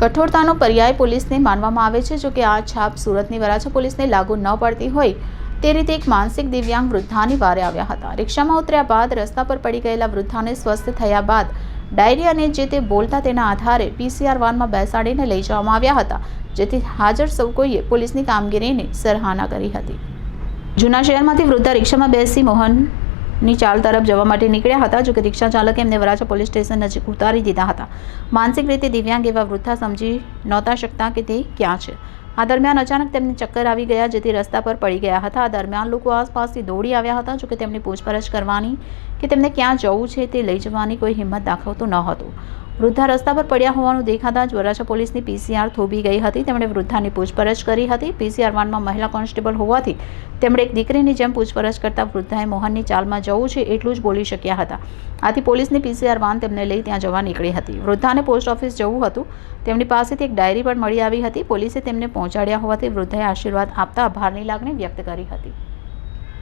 કઠોરતાનો પર્યાય પોલીસને માનવામાં આવે છે, જો કે આ છાપ સુરતની વરાછા પોલીસને લાગુ ન પડતી હોય તે રીતે એક માનસિક દિવ્યાંગ વૃદ્ધાની વારે આવ્યા હતા. રિક્ષામાં ઉતર્યા બાદ રસ્તા પર પડી ગયેલા વૃદ્ધાને સ્વસ્થ થયા બાદ ડાયરી અને જે તે બોલતા તેના આધારે પીસીઆર વાનમાં બેસાડીને લઈ જવામાં આવ્યા હતા, જેથી હાજર સૌ કોઈએ પોલીસની કામગીરીની સરાહના કરી હતી. જૂના શહેરમાંથી વૃદ્ધા રિક્ષામાં બેસી મોહનની ચાલ તરફ જવા માટે નીકળ્યા હતા, જોકે રિક્ષા ચાલકે એમને વરાછા પોલીસ સ્ટેશન નજીક ઉતારી દીધા હતા. માનસિક રીતે દિવ્યાંગ એવા વૃદ્ધા સમજી નહોતા શકતા કે તે ક્યાં છે. આ દરમિયાન અચાનક તેમને ચક્કર આવી ગયા જેથી રસ્તા પર પડી ગયા હતા. આ દરમિયાન લોકો આસપાસથી દોડી આવ્યા હતા, જોકે તેમની પૂછપરછ કરવાની કે તેમને ક્યાં જવું છે તે લઈ જવાની કોઈ હિંમત દાખવતું ન હતું. વૃદ્ધા રસ્તા પર પડ્યા હોવાનું દેખાતા જ વરાછા પોલીસની પીસીઆર થોભી ગઈ હતી. તેમણે વૃદ્ધાની પૂછપરછ કરી હતી. પીસીઆર વાનમાં મહિલા કોન્સ્ટેબલ હોવાથી તેમણે એક દીકરીની જેમ પૂછપરછ કરતા વૃદ્ધાએ મોહનની ચાલમાં જવું છે એટલું જ બોલી શક્યા હતા. આથી પોલીસની પીસીઆર વાન તેમને લઈ ત્યાં જવા નીકળી હતી. વૃદ્ધાને પોસ્ટ ઓફિસ જવું હતું. તેમની પાસેથી એક ડાયરી પણ મળી આવી હતી. પોલીસે તેમને પહોંચાડ્યા હોવાથી વૃદ્ધાએ આશીર્વાદ આપતા આભારની લાગણી વ્યક્ત કરી હતી.